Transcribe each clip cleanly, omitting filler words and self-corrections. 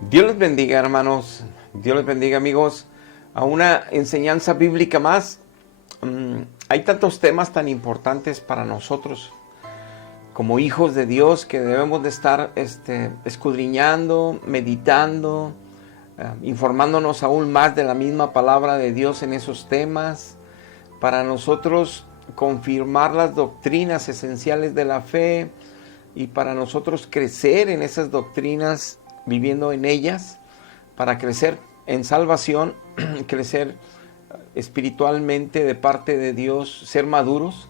Dios les bendiga, hermanos. Dios les bendiga, amigos. A una enseñanza bíblica más. Hay tantos temas tan importantes para nosotros como hijos de Dios que debemos de estar escudriñando, meditando, informándonos aún más de la misma palabra de Dios en esos temas, para nosotros confirmar las doctrinas esenciales de la fe y para nosotros crecer en esas doctrinas, viviendo en ellas, para crecer en salvación, crecer espiritualmente de parte de Dios, ser maduros,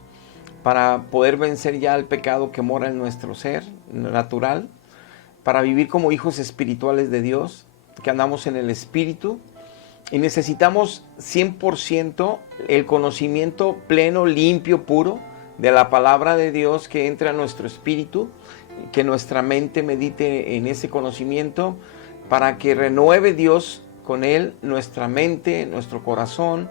para poder vencer ya el pecado que mora en nuestro ser natural, para vivir como hijos espirituales de Dios, que andamos en el Espíritu, y necesitamos 100% el conocimiento pleno, limpio, puro de la palabra de Dios que entra a nuestro espíritu, que nuestra mente medite en ese conocimiento para que renueve Dios con él nuestra mente, nuestro corazón,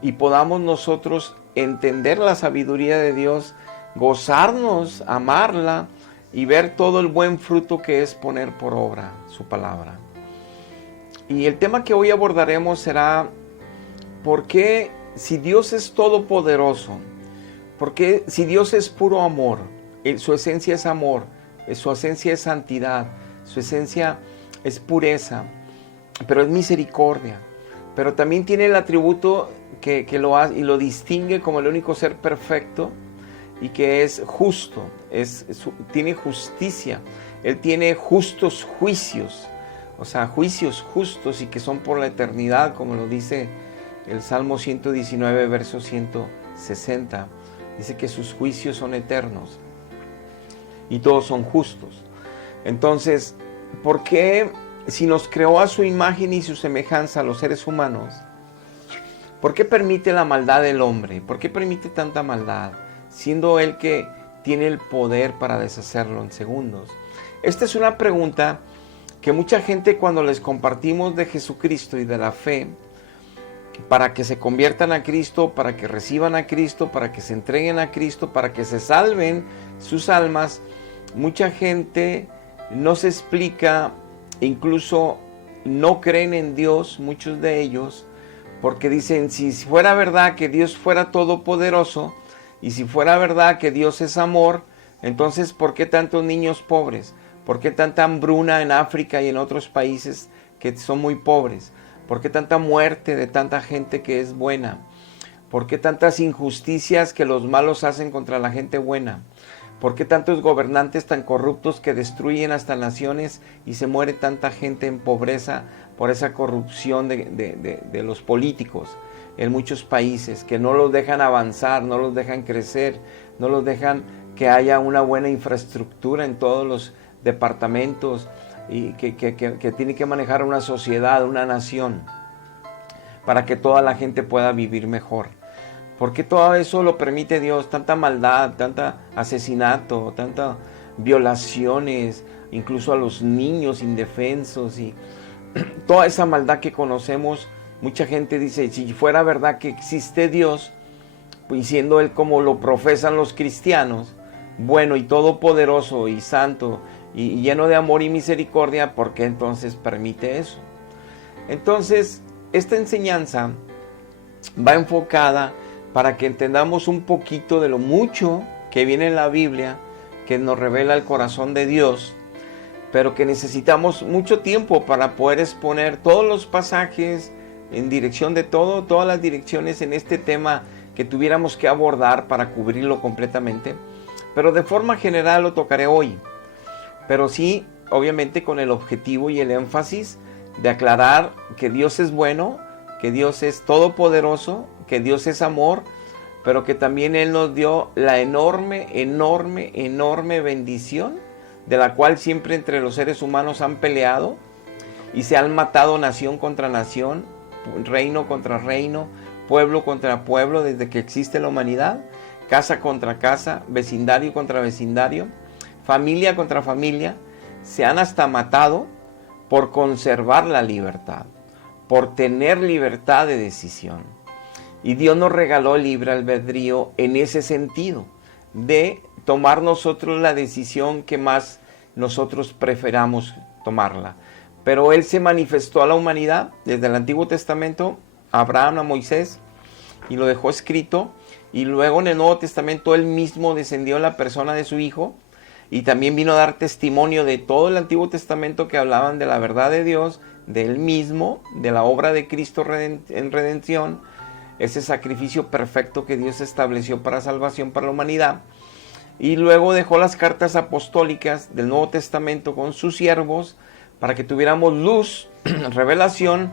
y podamos nosotros entender la sabiduría de Dios, gozarnos, amarla y ver todo el buen fruto que es poner por obra su palabra. Y el tema que hoy abordaremos será: ¿por qué, si Dios es todopoderoso, por qué, si Dios es puro amor, su esencia es amor, su esencia es santidad, su esencia es pureza, pero es misericordia, pero también tiene el atributo que lo distingue como el único ser perfecto y que es justo, tiene justicia, Él tiene justos juicios, o sea, juicios justos y que son por la eternidad, como lo dice el Salmo 119, verso 160. Dice que sus juicios son eternos y todos son justos. Entonces, ¿por qué, si nos creó a su imagen y su semejanza a los seres humanos, por qué permite la maldad del hombre? ¿Por qué permite tanta maldad, siendo Él que tiene el poder para deshacerlo en segundos? Esta es una pregunta que mucha gente, cuando les compartimos de Jesucristo y de la fe, para que se conviertan a Cristo, para que reciban a Cristo, para que se entreguen a Cristo, para que se salven sus almas, mucha gente no se explica, incluso no creen en Dios, muchos de ellos, porque dicen: si fuera verdad que Dios fuera todopoderoso, y si fuera verdad que Dios es amor, entonces ¿por qué tantos niños pobres? ¿Por qué tanta hambruna en África y en otros países que son muy pobres? ¿Por qué tanta muerte de tanta gente que es buena? ¿Por qué tantas injusticias que los malos hacen contra la gente buena? ¿Por qué tantos gobernantes tan corruptos que destruyen hasta naciones y se muere tanta gente en pobreza por esa corrupción de los políticos en muchos países, que no los dejan avanzar, no los dejan crecer, no los dejan que haya una buena infraestructura en todos los departamentos y que tiene que manejar una sociedad, una nación, para que toda la gente pueda vivir mejor? ¿Por qué todo eso lo permite Dios? Tanta maldad, tanta asesinato, tantas violaciones, incluso a los niños indefensos, y toda esa maldad que conocemos. Mucha gente dice: si fuera verdad que existe Dios, pues siendo Él como lo profesan los cristianos, bueno y todopoderoso y santo y lleno de amor y misericordia, ¿por qué entonces permite eso? Entonces, esta enseñanza va enfocada para que entendamos un poquito de lo mucho que viene en la Biblia, que nos revela el corazón de Dios, pero que necesitamos mucho tiempo para poder exponer todos los pasajes en dirección de todas las direcciones en este tema que tuviéramos que abordar para cubrirlo completamente. Pero de forma general lo tocaré hoy, pero sí, obviamente, con el objetivo y el énfasis de aclarar que Dios es bueno, que Dios es todopoderoso, que Dios es amor, pero que también Él nos dio la enorme bendición, de la cual siempre entre los seres humanos han peleado y se han matado nación contra nación, reino contra reino, pueblo contra pueblo, desde que existe la humanidad, casa contra casa, vecindario contra vecindario, familia contra familia. Se han hasta matado por conservar la libertad, por tener libertad de decisión. Y Dios nos regaló el libre albedrío en ese sentido, de tomar nosotros la decisión que más nosotros preferamos tomarla. pero Él se manifestó a la humanidad desde el Antiguo Testamento, a Abraham, a Moisés, y lo dejó escrito. Y luego en el Nuevo Testamento Él mismo descendió en la persona de su Hijo, y también vino a dar testimonio de todo el Antiguo Testamento que hablaban de la verdad de Dios, de Él mismo, de la obra de Cristo en redención, ese sacrificio perfecto que Dios estableció para salvación para la humanidad. Y luego dejó las cartas apostólicas del Nuevo Testamento con sus siervos para que tuviéramos luz, revelación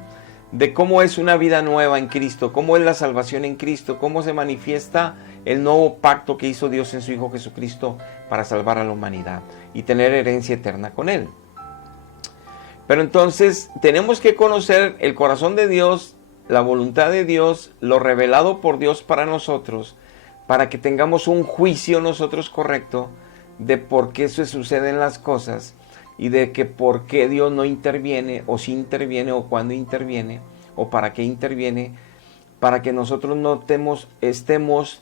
de cómo es una vida nueva en Cristo, cómo es la salvación en Cristo, cómo se manifiesta el nuevo pacto que hizo Dios en su Hijo Jesucristo para salvar a la humanidad y tener herencia eterna con Él. Pero entonces tenemos que conocer el corazón de Dios, la voluntad de Dios, lo revelado por Dios para nosotros, para que tengamos un juicio nosotros correcto de por qué se suceden las cosas y de que por qué Dios no interviene, o si interviene, o cuándo interviene, o para qué interviene, para que nosotros no estemos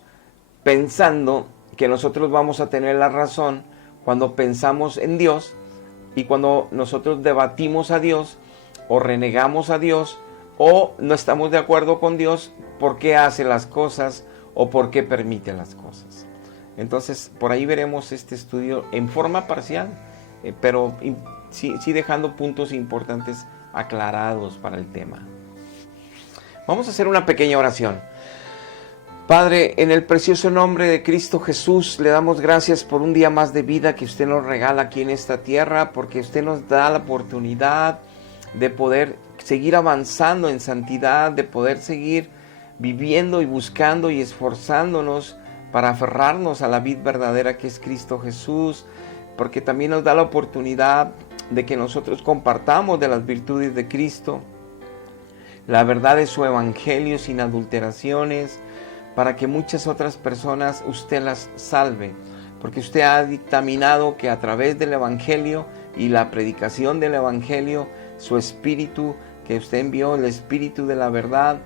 pensando que nosotros vamos a tener la razón cuando pensamos en Dios, y cuando nosotros debatimos a Dios, o renegamos a Dios, o no estamos de acuerdo con Dios, por qué hace las cosas, o por qué permite las cosas. Entonces, por ahí veremos este estudio en forma parcial, pero sí dejando puntos importantes aclarados para el tema. Vamos a hacer una pequeña oración. Padre, en el precioso nombre de Cristo Jesús, le damos gracias por un día más de vida que usted nos regala aquí en esta tierra, porque usted nos da la oportunidad de poder seguir avanzando en santidad, de poder seguir viviendo y buscando y esforzándonos para aferrarnos a la vid verdadera que es Cristo Jesús, porque también nos da la oportunidad de que nosotros compartamos de las virtudes de Cristo, la verdad de su evangelio sin adulteraciones, para que muchas otras personas usted las salve, porque usted ha dictaminado que a través del evangelio y la predicación del evangelio, su espíritu que usted envió, el espíritu de la verdad,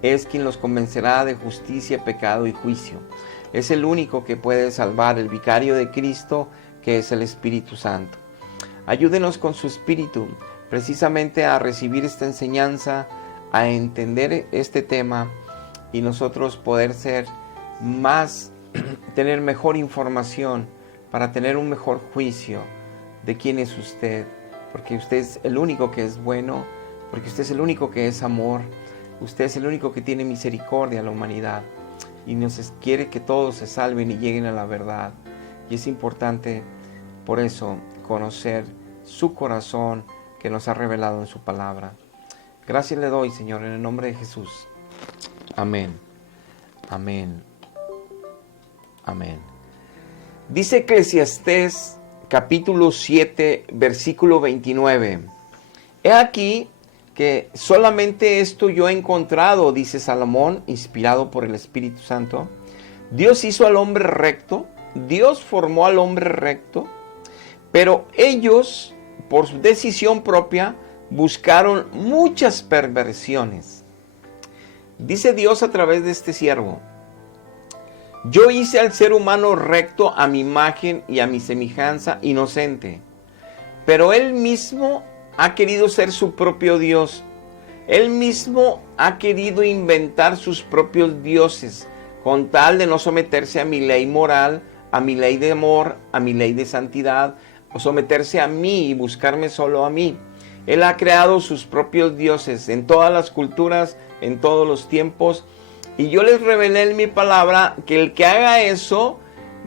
es quien los convencerá de justicia, pecado y juicio. Es el único que puede salvar, el vicario de Cristo, que es el Espíritu Santo. Ayúdenos con su espíritu precisamente a recibir esta enseñanza, a entender este tema y nosotros poder ser más, tener mejor información para tener un mejor juicio de quién es usted, porque usted es el único que es bueno, porque usted es el único que es amor, usted es el único que tiene misericordia a la humanidad y nos quiere que todos se salven y lleguen a la verdad. Y es importante por eso conocer su corazón que nos ha revelado en su palabra. Gracias le doy, Señor, en el nombre de Jesús. Amén. Amén. Amén. Dice Eclesiastés capítulo 7, versículo 29. He aquí que solamente esto yo he encontrado, dice Salomón, inspirado por el Espíritu Santo. Dios hizo al hombre recto, Dios formó al hombre recto, pero ellos, por su decisión propia, buscaron muchas perversiones. Dice Dios a través de este siervo: yo hice al ser humano recto a mi imagen y a mi semejanza, inocente, pero él mismo ha querido ser su propio Dios. Él mismo ha querido inventar sus propios dioses, con tal de no someterse a mi ley moral, a mi ley de amor, a mi ley de santidad, o someterse a mí y buscarme solo a mí. Él ha creado sus propios dioses en todas las culturas, en todos los tiempos. Y yo les revelé en mi palabra que el que haga eso,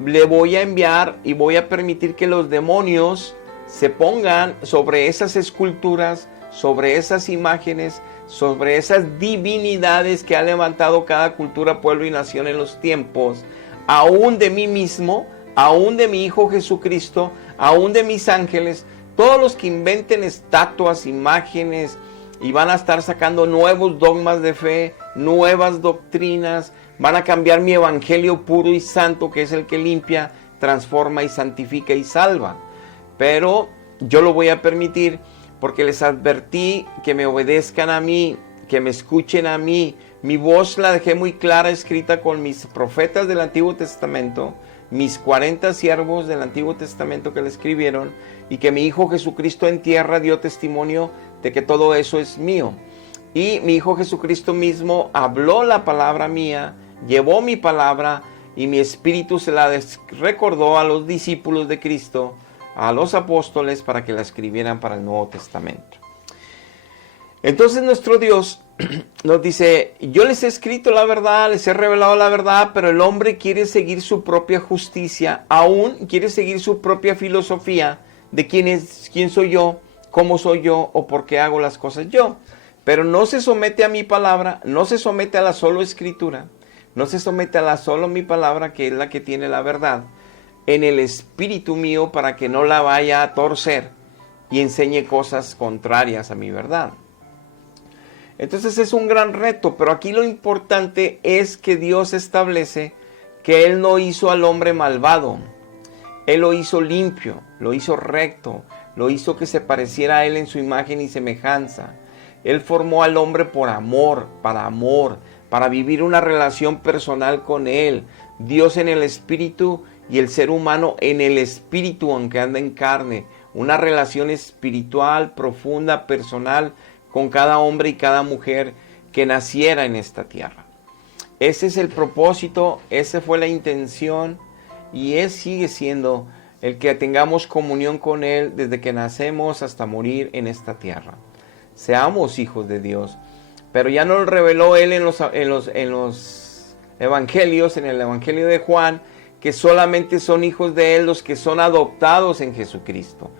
le voy a enviar y voy a permitir que los demonios se pongan sobre esas esculturas, sobre esas imágenes, sobre esas divinidades que ha levantado cada cultura, pueblo y nación en los tiempos, aún de mí mismo, aún de mi Hijo Jesucristo, aún de mis ángeles. Todos los que inventen estatuas, imágenes, y van a estar sacando nuevos dogmas de fe, nuevas doctrinas, van a cambiar mi evangelio puro y santo, que es el que limpia, transforma y santifica y salva. Pero yo lo voy a permitir porque les advertí que me obedezcan a mí, que me escuchen a mí. Mi voz la dejé muy clara, escrita con mis profetas del Antiguo Testamento, mis 40 siervos del Antiguo Testamento que le escribieron, y que mi Hijo Jesucristo en tierra dio testimonio de que todo eso es mío. Y mi Hijo Jesucristo mismo habló la palabra mía, llevó mi palabra y mi espíritu se la recordó a los discípulos de Cristo, a los apóstoles, para que la escribieran para el Nuevo Testamento. Entonces nuestro Dios nos dice: yo les he escrito la verdad, les he revelado la verdad, pero el hombre quiere seguir su propia justicia, aún quiere seguir su propia filosofía de quién soy yo, cómo soy yo o por qué hago las cosas yo. Pero no se somete a mi palabra, no se somete a la solo escritura, no se somete a la solo mi palabra, que es la que tiene la verdad, en el espíritu mío, para que no la vaya a torcer y enseñe cosas contrarias a mi verdad. Entonces es un gran reto, pero aquí lo importante es que Dios establece que Él no hizo al hombre malvado. Él lo hizo limpio, lo hizo recto, lo hizo que se pareciera a Él en su imagen y semejanza. Él formó al hombre por amor, para vivir una relación personal con Él. Dios en el espíritu y el ser humano en el espíritu, aunque anda en carne. Una relación espiritual, profunda, personal, con cada hombre y cada mujer que naciera en esta tierra. Ese es el propósito, esa fue la intención, y sigue siendo el que tengamos comunión con Él desde que nacemos hasta morir en esta tierra. Seamos hijos de Dios. Pero ya nos lo reveló Él en los evangelios, en el evangelio de Juan, que solamente son hijos de Él los que son adoptados en Jesucristo.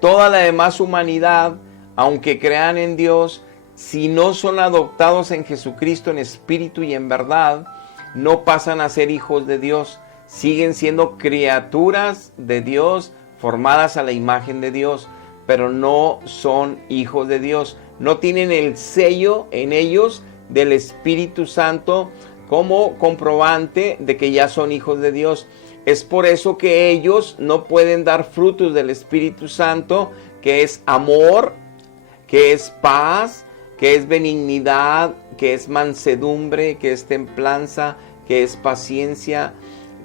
Toda la demás humanidad, aunque crean en Dios, si no son adoptados en Jesucristo en espíritu y en verdad, no pasan a ser hijos de Dios. Siguen siendo criaturas de Dios, formadas a la imagen de Dios, pero no son hijos de Dios. No tienen el sello en ellos del Espíritu Santo como comprobante de que ya son hijos de Dios. Es por eso que ellos no pueden dar frutos del Espíritu Santo, que es amor, que es paz, que es benignidad, que es mansedumbre, que es templanza, que es paciencia,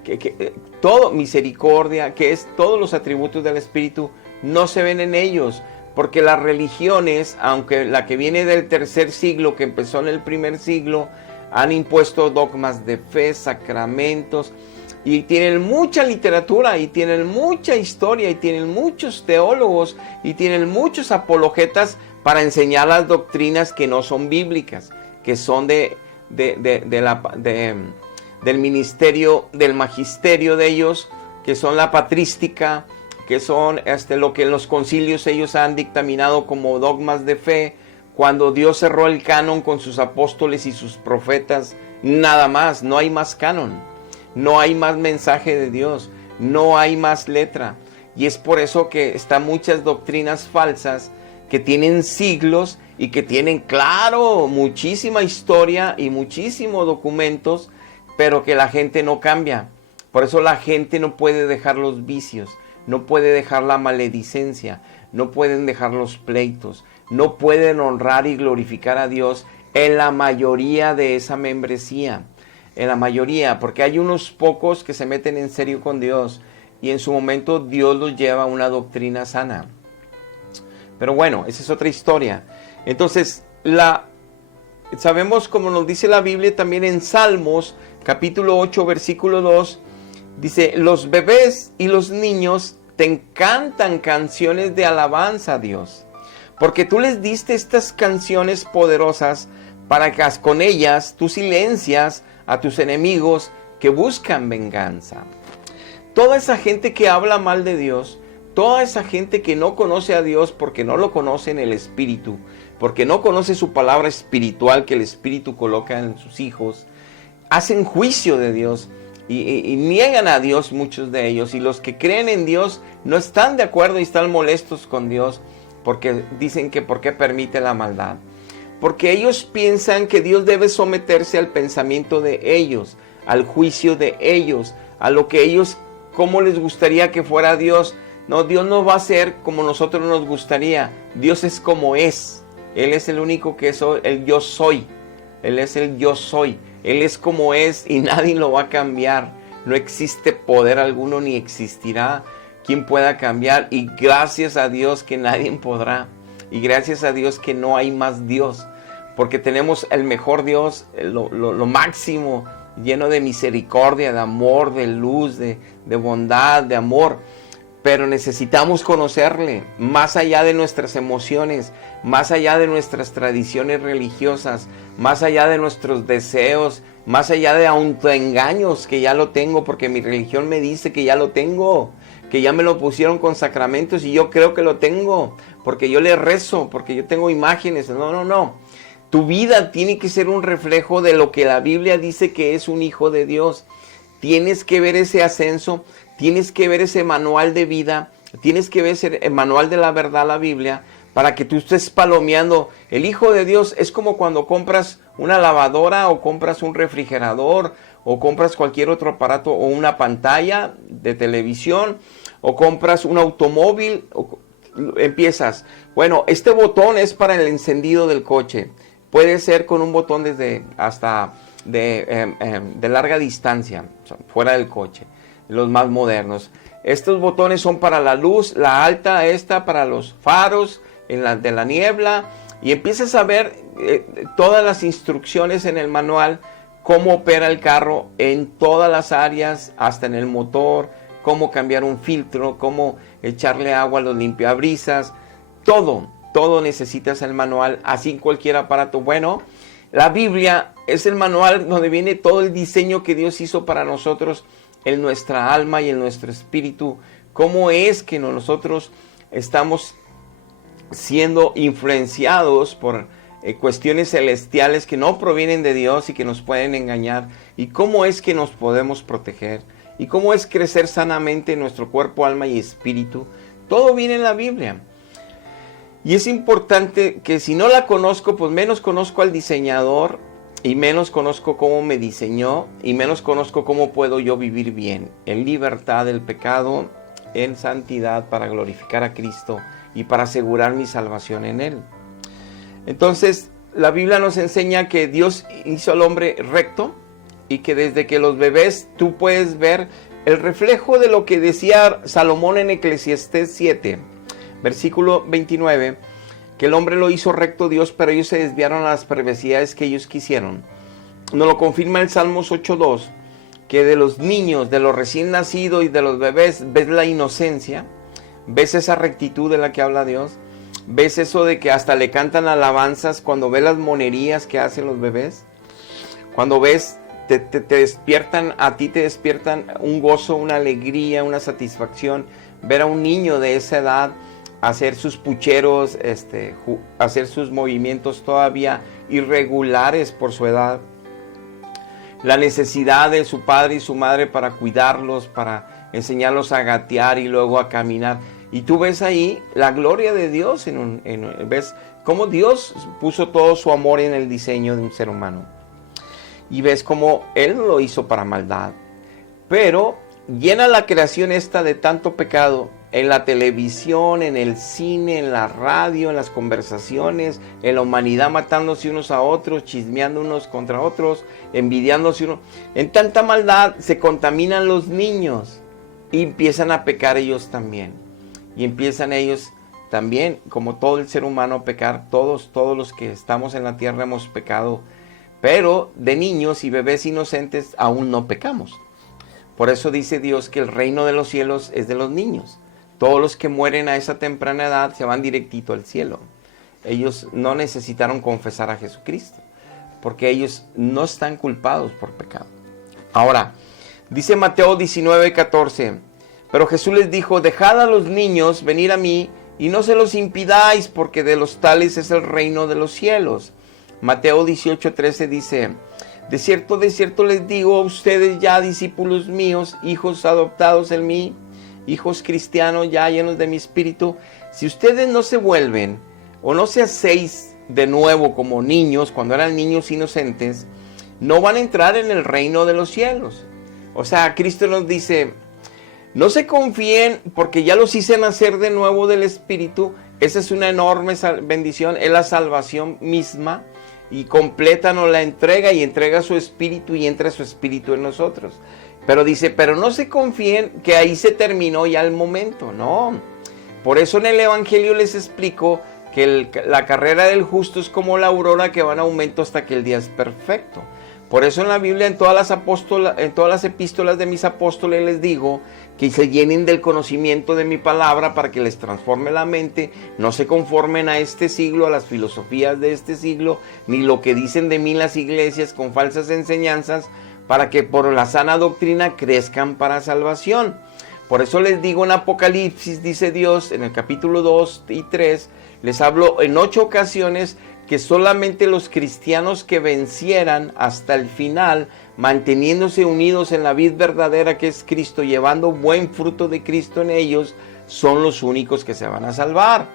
que todo, misericordia, que es todos los atributos del Espíritu, no se ven en ellos. Porque las religiones, aunque la que viene del tercer siglo, que empezó en el primer siglo, han impuesto dogmas de fe, sacramentos, y tienen mucha literatura, y tienen mucha historia, y tienen muchos teólogos, y tienen muchos apologetas para enseñar las doctrinas que no son bíblicas, que son del ministerio, del magisterio de ellos, que son la patrística, que son lo que en los concilios ellos han dictaminado como dogmas de fe. Cuando Dios cerró el canon con sus apóstoles y sus profetas, nada más, no hay más canon, no hay más mensaje de Dios, no hay más letra. Y es por eso que están muchas doctrinas falsas que tienen siglos y que tienen, claro, muchísima historia y muchísimos documentos, pero que la gente no cambia. Por eso la gente no puede dejar los vicios, no puede dejar la maledicencia, no pueden dejar los pleitos, no pueden honrar y glorificar a Dios en la mayoría de esa membresía. En la mayoría, porque hay unos pocos que se meten en serio con Dios y en su momento Dios los lleva a una doctrina sana. Pero bueno, esa es otra historia. Entonces, sabemos, como nos dice la Biblia también en Salmos, capítulo 8, versículo 2, dice: los bebés y los niños te encantan canciones de alabanza a Dios, porque tú les diste estas canciones poderosas para que con ellas tú silencias a tus enemigos que buscan venganza. Toda esa gente que habla mal de Dios, toda esa gente que no conoce a Dios porque no lo conoce en el Espíritu, porque no conoce su palabra espiritual que el Espíritu coloca en sus hijos, hacen juicio de Dios y niegan a Dios, muchos de ellos. Y los que creen en Dios no están de acuerdo y están molestos con Dios porque dicen que por qué permite la maldad. Porque ellos piensan que Dios debe someterse al pensamiento de ellos, al juicio de ellos, a lo que ellos, cómo les gustaría que fuera Dios. No, Dios no va a ser como nosotros nos gustaría. Dios es como es. Él es el único que es el yo soy. Él es el yo soy. Él es como es y nadie lo va a cambiar. No existe poder alguno ni existirá quien pueda cambiar. Y gracias a Dios que nadie podrá. Y gracias a Dios que no hay más Dios, porque tenemos el mejor Dios, lo máximo, lleno de misericordia, de amor, de luz, de bondad, de amor. Pero necesitamos conocerle más allá de nuestras emociones, más allá de nuestras tradiciones religiosas, más allá de nuestros deseos, más allá de autoengaños, que ya lo tengo porque mi religión me dice que ya lo tengo, que ya me lo pusieron con sacramentos y yo creo que lo tengo, porque yo le rezo, porque yo tengo imágenes. No. Tu vida tiene que ser un reflejo de lo que la Biblia dice que es un hijo de Dios. Tienes que ver ese ascenso, tienes que ver ese manual de vida, tienes que ver ese manual de la verdad, la Biblia, para que tú estés palomeando. El Hijo de Dios es como cuando compras una lavadora o compras un refrigerador o compras cualquier otro aparato o una pantalla de televisión o compras un automóvil. Empiezas, bueno, este botón es para el encendido del coche. Puede ser con un botón desde hasta de larga distancia, fuera del coche, los más modernos. Estos botones son para la luz, la alta, esta para los faros, de la niebla, y empiezas a ver todas las instrucciones en el manual, cómo opera el carro en todas las áreas, hasta en el motor, cómo cambiar un filtro, cómo echarle agua a los limpiabrisas, todo necesitas el manual, así en cualquier aparato. Bueno, la Biblia es el manual donde viene todo el diseño que Dios hizo para nosotros en nuestra alma y en nuestro espíritu. Cómo es que nosotros estamos siendo influenciados por cuestiones celestiales que no provienen de Dios y que nos pueden engañar. Y cómo es que nos podemos proteger. Y cómo es crecer sanamente en nuestro cuerpo, alma y espíritu. Todo viene en la Biblia. Y es importante que si no la conozco, pues menos conozco al diseñador y menos conozco cómo me diseñó y menos conozco cómo puedo yo vivir bien, en libertad del pecado, en santidad para glorificar a Cristo y para asegurar mi salvación en Él. Entonces, la Biblia nos enseña que Dios hizo al hombre recto y que desde que los bebés tú puedes ver el reflejo de lo que decía Salomón en Eclesiastés 7. Versículo 29, que el hombre lo hizo recto Dios, pero ellos se desviaron a las perversidades que ellos quisieron. Nos lo confirma el Salmos 8.2, que de los niños, de los recién nacidos y de los bebés, ves la inocencia, ves esa rectitud de la que habla Dios, ves eso de que hasta le cantan alabanzas cuando ves las monerías que hacen los bebés, cuando ves, te despiertan, a ti te despiertan un gozo, una alegría, una satisfacción, ver a un niño de esa edad hacer sus pucheros, hacer sus movimientos todavía irregulares por su edad. La necesidad de su padre y su madre para cuidarlos, para enseñarlos a gatear y luego a caminar. Y tú ves ahí la gloria de Dios, ves cómo Dios puso todo su amor en el diseño de un ser humano. Y ves cómo Él lo hizo para maldad. Pero llena la creación esta de tanto pecado, en la televisión, en el cine, en la radio, en las conversaciones, en la humanidad matándose unos a otros, chismeando unos contra otros, envidiándose unos. En tanta maldad se contaminan los niños y empiezan a pecar ellos también. Y empiezan ellos también, como todo el ser humano, a pecar. Todos los que estamos en la tierra hemos pecado. Pero de niños y bebés inocentes aún no pecamos. Por eso dice Dios que el reino de los cielos es de los niños. Todos los que mueren a esa temprana edad se van directito al cielo. Ellos no necesitaron confesar a Jesucristo, porque ellos no están culpados por pecado. Ahora, dice Mateo 19:14, pero Jesús les dijo, dejad a los niños venir a mí y no se los impidáis, porque de los tales es el reino de los cielos. Mateo 18:13 dice, de cierto les digo a ustedes ya, discípulos míos, hijos adoptados en mí, hijos cristianos ya llenos de mi espíritu, si ustedes no se vuelven o no se hacéis de nuevo como niños, cuando eran niños inocentes, no van a entrar en el reino de los cielos. O sea, Cristo nos dice, no se confíen porque ya los hice nacer de nuevo del espíritu. Esa es una enorme bendición, es la salvación misma. Y completa nos la entrega y entrega su espíritu y entra su espíritu en nosotros. Pero dice, pero no se confíen que ahí se terminó ya el momento, no. Por eso en el Evangelio les explico que que la carrera del justo es como la aurora que va en aumento hasta que el día es perfecto. Por eso en la Biblia, en todas las epístolas de mis apóstoles les digo que se llenen del conocimiento de mi palabra para que les transforme la mente, no se conformen a este siglo, a las filosofías de este siglo, ni lo que dicen de mí las iglesias con falsas enseñanzas, para que por la sana doctrina crezcan para salvación. Por eso les digo en Apocalipsis, dice Dios, en el capítulo 2 y 3, les hablo en 8 ocasiones que solamente los cristianos que vencieran hasta el final, manteniéndose unidos en la vid verdadera que es Cristo, llevando buen fruto de Cristo en ellos, son los únicos que se van a salvar.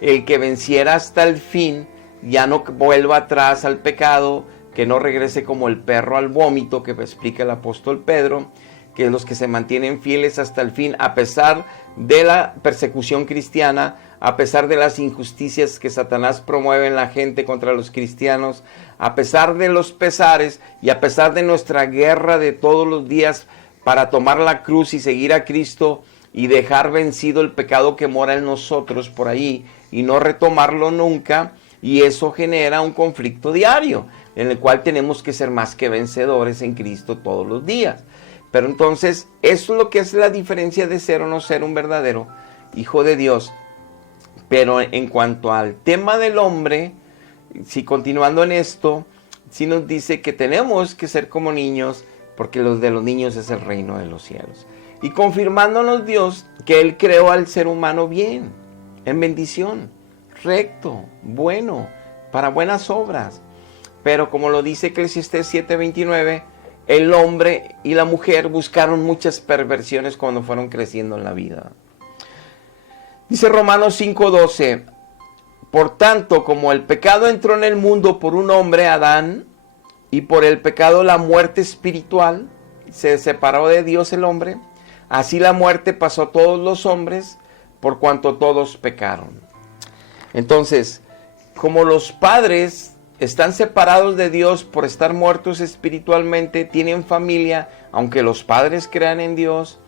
El que venciera hasta el fin, ya no vuelva atrás al pecado, que no regrese como el perro al vómito, que explica el apóstol Pedro, que los que se mantienen fieles hasta el fin, a pesar de la persecución cristiana, a pesar de las injusticias que Satanás promueve en la gente contra los cristianos, a pesar de los pesares y a pesar de nuestra guerra de todos los días para tomar la cruz y seguir a Cristo y dejar vencido el pecado que mora en nosotros por ahí y no retomarlo nunca, y eso genera un conflicto diario en el cual tenemos que ser más que vencedores en Cristo todos los días. Pero entonces, eso es lo que es la diferencia de ser o no ser un verdadero hijo de Dios. Pero en cuanto al tema del hombre, si continuando en esto, sí nos dice que tenemos que ser como niños, porque los de los niños es el reino de los cielos. Y confirmándonos Dios que Él creó al ser humano bien, en bendición, recto, bueno, para buenas obras. Pero como lo dice Eclesiastés 7:29, el hombre y la mujer buscaron muchas perversiones cuando fueron creciendo en la vida. Dice Romanos 5:12, por tanto, como el pecado entró en el mundo por un hombre, Adán, y por el pecado la muerte espiritual, se separó de Dios el hombre, así la muerte pasó a todos los hombres, por cuanto todos pecaron. Entonces, como los padres están separados de Dios por estar muertos espiritualmente, tienen familia, aunque los padres crean en Dios,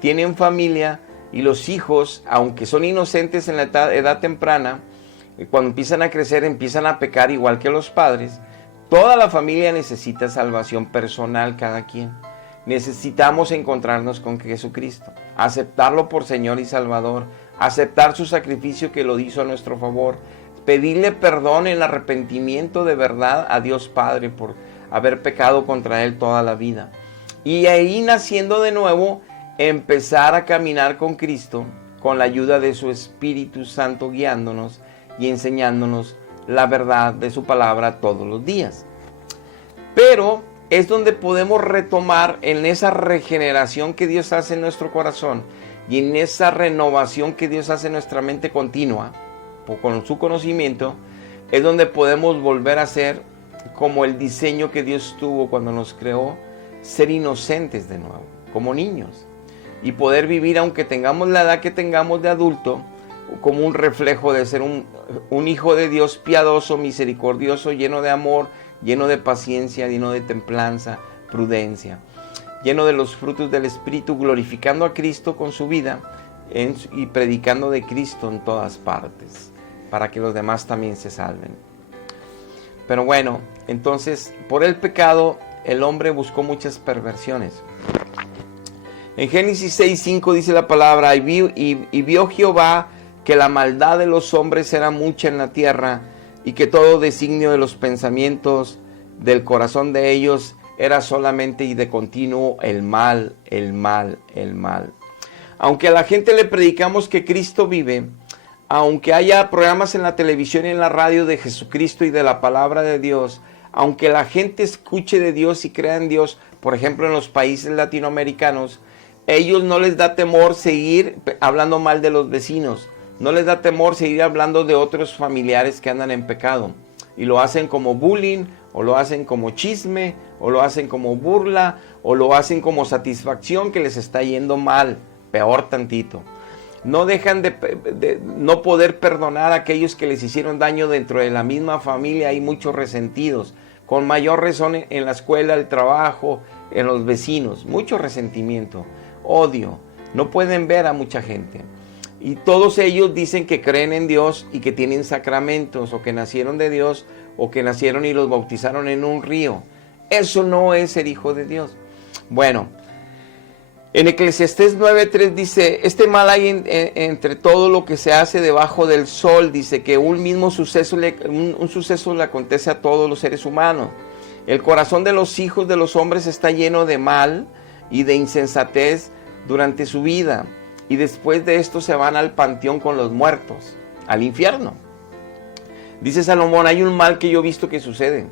tienen familia, y los hijos, aunque son inocentes en la edad temprana, cuando empiezan a crecer empiezan a pecar igual que los padres. Toda la familia necesita salvación personal, cada quien. Necesitamos encontrarnos con Jesucristo, aceptarlo por Señor y Salvador, aceptar su sacrificio que lo hizo a nuestro favor, pedirle perdón en arrepentimiento de verdad a Dios Padre por haber pecado contra Él toda la vida. Y ahí, naciendo de nuevo, empezar a caminar con Cristo con la ayuda de su Espíritu Santo guiándonos y enseñándonos la verdad de su palabra todos los días. Pero es donde podemos retomar en esa regeneración que Dios hace en nuestro corazón y en esa renovación que Dios hace en nuestra mente continua, con su conocimiento, es donde podemos volver a ser como el diseño que Dios tuvo cuando nos creó, ser inocentes de nuevo, como niños, y poder vivir, aunque tengamos la edad que tengamos de adulto, como un reflejo de ser un hijo de Dios piadoso, misericordioso, lleno de amor, lleno de paciencia, lleno de templanza, prudencia, lleno de los frutos del Espíritu, glorificando a Cristo con su vida y predicando de Cristo en todas partes, para que los demás también se salven. Pero bueno, entonces, por el pecado, el hombre buscó muchas perversiones. En Génesis 6:5 dice la palabra, y vio Jehová que la maldad de los hombres era mucha en la tierra, y que todo designio de los pensamientos del corazón de ellos era solamente y de continuo el mal, el mal, el mal. Aunque a la gente le predicamos que Cristo vive, aunque haya programas en la televisión y en la radio de Jesucristo y de la palabra de Dios, aunque la gente escuche de Dios y crea en Dios, por ejemplo en los países latinoamericanos, ellos no les da temor seguir hablando mal de los vecinos, no les da temor seguir hablando de otros familiares que andan en pecado, y lo hacen como bullying, o lo hacen como chisme, o lo hacen como burla, o lo hacen como satisfacción que les está yendo mal, peor tantito. No dejan de no poder perdonar a aquellos que les hicieron daño dentro de la misma familia. Hay muchos resentidos, con mayor razón en la escuela, el trabajo, en los vecinos, mucho resentimiento, odio. No pueden ver a mucha gente. Y todos ellos dicen que creen en Dios y que tienen sacramentos, o que nacieron de Dios, o que nacieron y los bautizaron en un río. Eso no es ser hijo de Dios. Bueno, en Eclesiastés 9:3 dice, este mal hay entre todo lo que se hace debajo del sol. Dice que un mismo suceso un suceso le acontece a todos los seres humanos. El corazón de los hijos de los hombres está lleno de mal y de insensatez durante su vida. Y después de esto se van al panteón con los muertos, al infierno. Dice Salomón, hay un mal que yo he visto que sucede,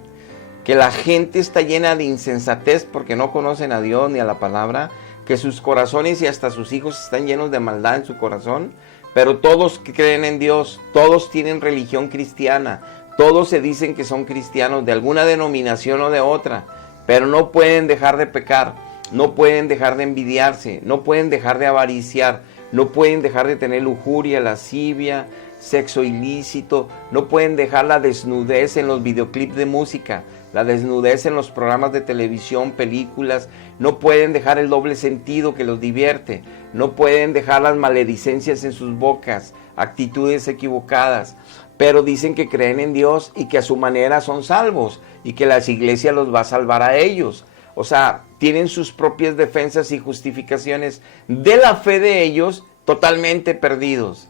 que la gente está llena de insensatez porque no conocen a Dios ni a la palabra, que sus corazones y hasta sus hijos están llenos de maldad en su corazón, pero todos creen en Dios, todos tienen religión cristiana, todos se dicen que son cristianos de alguna denominación o de otra, pero no pueden dejar de pecar, no pueden dejar de envidiarse, no pueden dejar de avariciar, no pueden dejar de tener lujuria, lascivia, sexo ilícito, no pueden dejar la desnudez en los videoclips de música, la desnudez en los programas de televisión, películas, no pueden dejar el doble sentido que los divierte, no pueden dejar las maledicencias en sus bocas, actitudes equivocadas, pero dicen que creen en Dios y que a su manera son salvos y que la iglesia los va a salvar a ellos. O sea, tienen sus propias defensas y justificaciones de la fe de ellos totalmente perdidos,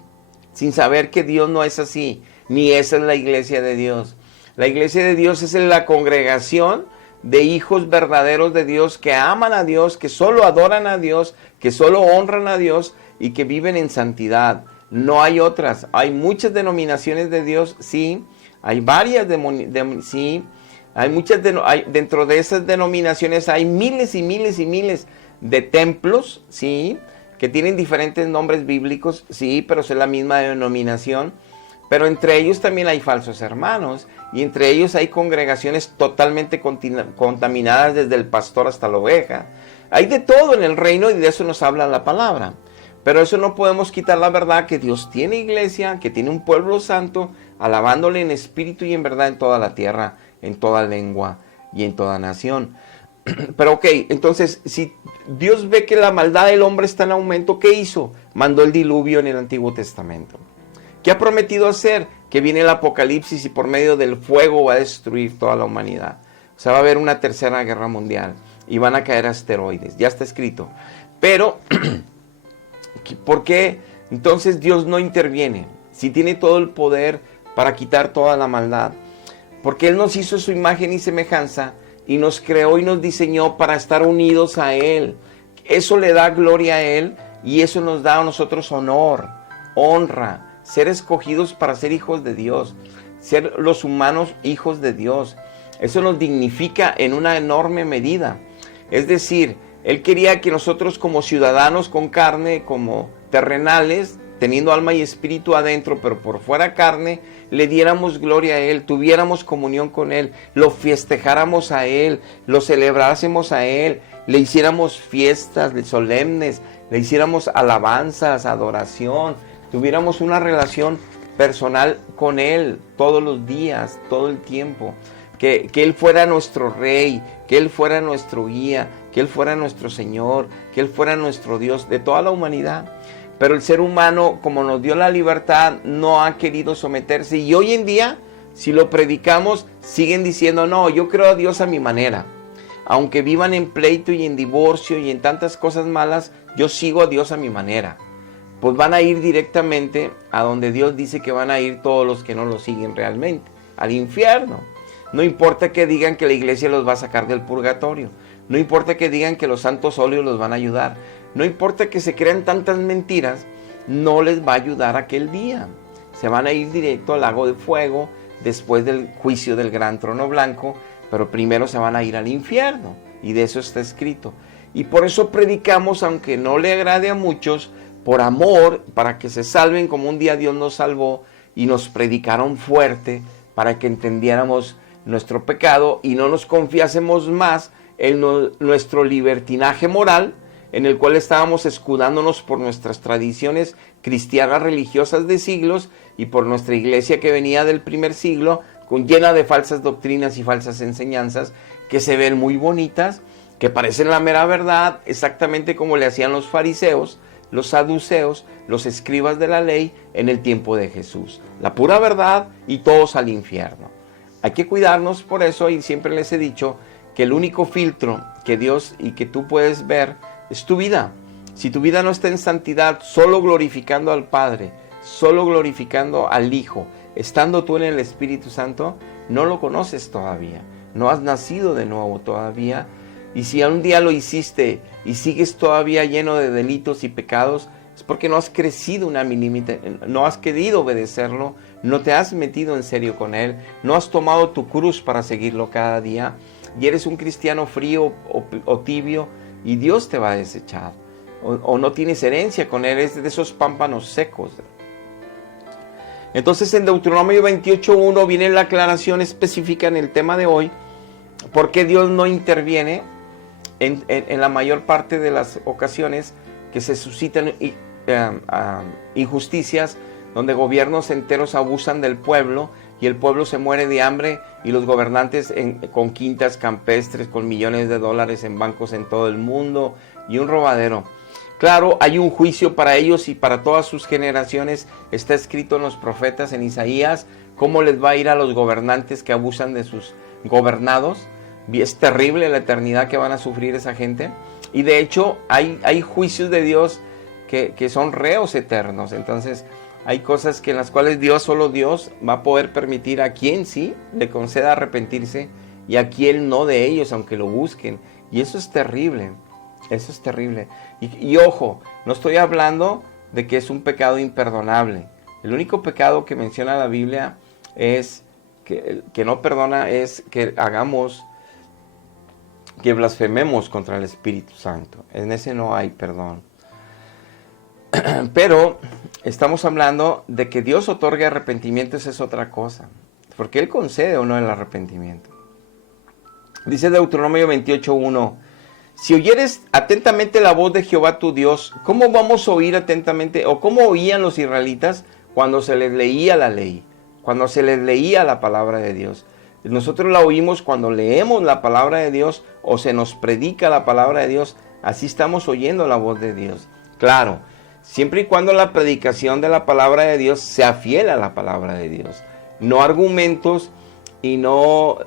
sin saber que Dios no es así, ni esa es la iglesia de Dios. La iglesia de Dios es la congregación de hijos verdaderos de Dios que aman a Dios, que solo adoran a Dios, que solo honran a Dios y que viven en santidad. No hay otras. Hay muchas denominaciones de Dios, sí. Hay varias, sí. Hay muchas, dentro de esas denominaciones hay miles y miles y miles de templos, sí, que tienen diferentes nombres bíblicos, sí, pero es la misma denominación. Pero entre ellos también hay falsos hermanos y entre ellos hay congregaciones totalmente contaminadas desde el pastor hasta la oveja. Hay de todo en el reino y de eso nos habla la palabra. Pero eso no podemos quitar la verdad que Dios tiene iglesia, que tiene un pueblo santo, alabándole en espíritu y en verdad en toda la tierra, en toda lengua y en toda nación. Pero ok, entonces si Dios ve que la maldad del hombre está en aumento, ¿qué hizo? Mandó el diluvio en el Antiguo Testamento. ¿Qué ha prometido hacer? Que viene el apocalipsis y por medio del fuego va a destruir toda la humanidad. O sea, va a haber una tercera guerra mundial y van a caer asteroides. Ya está escrito. Pero, ¿por qué entonces Dios no interviene? Si tiene todo el poder para quitar toda la maldad. Porque Él nos hizo su imagen y semejanza y nos creó y nos diseñó para estar unidos a Él. Eso le da gloria a Él y eso nos da a nosotros honor, honra. Ser escogidos para ser hijos de Dios, ser los humanos hijos de Dios. Eso nos dignifica en una enorme medida. Es decir, Él quería que nosotros como ciudadanos con carne, como terrenales, teniendo alma y espíritu adentro, pero por fuera carne, le diéramos gloria a Él, tuviéramos comunión con Él, lo festejáramos a Él, lo celebrásemos a Él, le hiciéramos fiestas solemnes, le hiciéramos alabanzas, adoración, tuviéramos una relación personal con Él todos los días, todo el tiempo. Que Él fuera nuestro Rey, que Él fuera nuestro guía, que Él fuera nuestro Señor, que Él fuera nuestro Dios de toda la humanidad. Pero el ser humano, como nos dio la libertad, no ha querido someterse. Y hoy en día, si lo predicamos, siguen diciendo, no, yo creo a Dios a mi manera. Aunque vivan en pleito y en divorcio y en tantas cosas malas, yo sigo a Dios a mi manera. Pues van a ir directamente a donde Dios dice que van a ir todos los que no lo siguen realmente, al infierno. No importa que digan que la iglesia los va a sacar del purgatorio, no importa que digan que los santos óleos los van a ayudar, no importa que se crean tantas mentiras, no les va a ayudar aquel día. Se van a ir directo al lago de fuego después del juicio del gran trono blanco, pero primero se van a ir al infierno, y de eso está escrito. Y por eso predicamos, aunque no le agrade a muchos, por amor, para que se salven como un día Dios nos salvó y nos predicaron fuerte para que entendiéramos nuestro pecado y no nos confiásemos más en nuestro libertinaje moral, en el cual estábamos escudándonos por nuestras tradiciones cristianas religiosas de siglos y por nuestra iglesia que venía del primer siglo, llena de falsas doctrinas y falsas enseñanzas que se ven muy bonitas, que parecen la mera verdad, exactamente como le hacían los fariseos, los saduceos, los escribas de la ley en el tiempo de Jesús. La pura verdad y todos al infierno. Hay que cuidarnos por eso, y siempre les he dicho que el único filtro que Dios y que tú puedes ver es tu vida. Si tu vida no está en santidad, solo glorificando al Padre, solo glorificando al Hijo, estando tú en el Espíritu Santo, no lo conoces todavía, no has nacido de nuevo todavía. Y si un día lo hiciste y sigues todavía lleno de delitos y pecados, es porque no has crecido una milímetro, no has querido obedecerlo, no te has metido en serio con Él, no has tomado tu cruz para seguirlo cada día, y eres un cristiano frío o tibio, y Dios te va a desechar. O no tienes herencia con Él, es de esos pámpanos secos. Entonces en Deuteronomio 28:1 viene la aclaración específica en el tema de hoy, por qué Dios no interviene en la mayor parte de las ocasiones que se suscitan injusticias, donde gobiernos enteros abusan del pueblo y el pueblo se muere de hambre, y los gobernantes con quintas campestres, con millones de dólares en bancos en todo el mundo, y un robadero. Claro, hay un juicio para ellos y para todas sus generaciones. Está escrito en los profetas, en Isaías, cómo les va a ir a los gobernantes que abusan de sus gobernados. Es terrible la eternidad que van a sufrir esa gente. Y de hecho hay juicios de Dios que son reos eternos. Entonces hay cosas en las cuales solo Dios va a poder permitir a quien sí le conceda arrepentirse, y a quien no de ellos, aunque lo busquen. Y eso es terrible. Eso es terrible. Y ojo, no estoy hablando de que es un pecado imperdonable. El único pecado que menciona la Biblia es que no perdona, es que blasfememos contra el Espíritu Santo. En ese no hay perdón. Pero estamos hablando de que Dios otorgue arrepentimiento, esa es otra cosa. Porque Él concede o no el arrepentimiento. Dice Deuteronomio 28:1: si oyeres atentamente la voz de Jehová tu Dios, ¿cómo vamos a oír atentamente? ¿O cómo oían los israelitas cuando se les leía la ley? Cuando se les leía la palabra de Dios. Nosotros la oímos cuando leemos la palabra de Dios o se nos predica la palabra de Dios. Así estamos oyendo la voz de Dios. Claro, siempre y cuando la predicación de la palabra de Dios sea fiel a la palabra de Dios. No argumentos y no